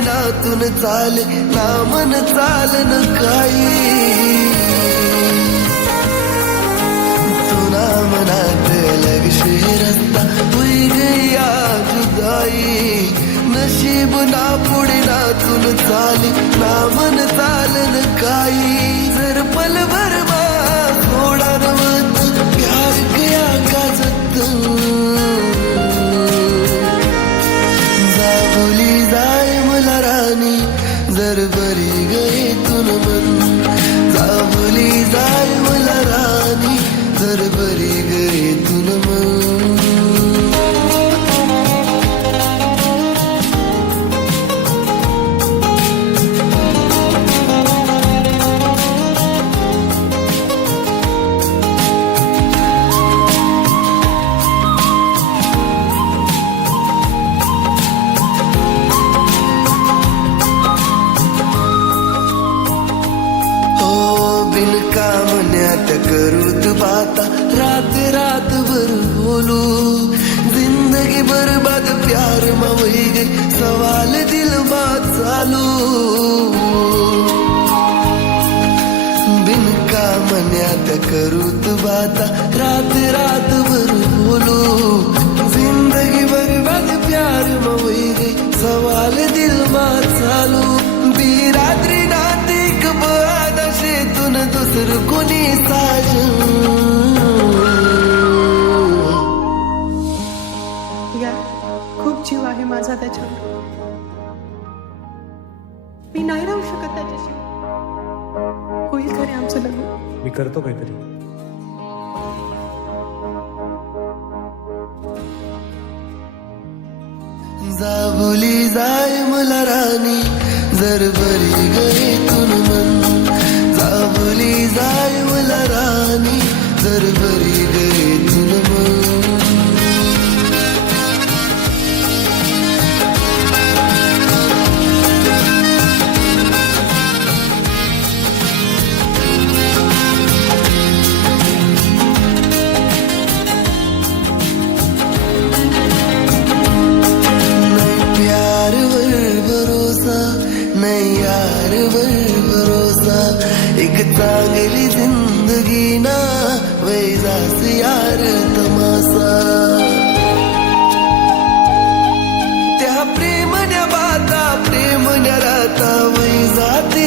पुढीनातून चाले ना मन चालन काही तुना मनात लगशे रस्ता हुई गया जुदाई नशीब ना पुढीनातून चाले ना मन चालन काही जर पलभर थोड़ा नवत प्यार गया का जत जाबुली जाय मला राणी जर बरी गई तुन मन जाबुली जाय मला राणी जर बरी गई तुन मन बिनकामन्यात करूत बाता रात रात भर बोलू जिंदगी बर्बाद प्यार में वही गई सवाल दिल बात चालू बिनकामन्यात करूत बाता रात रात भर बोलू जिंदगी बर्बाद प्यार में वही गई सवाल दिल बात चालू बिरादरी नातिक बादाशे तुन दुसर कोणी साजन या खूप जीव आहे माझा त्याच्यावर मी नाही राहू शकत त्याच्याशी होईल खरे आमचं लग्न मी करतो काहीतरी जाबुली जाय मला राणी जर बरी गई तुन मन जाबुली जाय मला राणी जर बरी गई तुन मन नहीं यार वर भरोसा एक चांगली जिंदगी ना वैजास यार तमासा त्या प्रेमन्या बाता प्रेमन्या राता वैजाते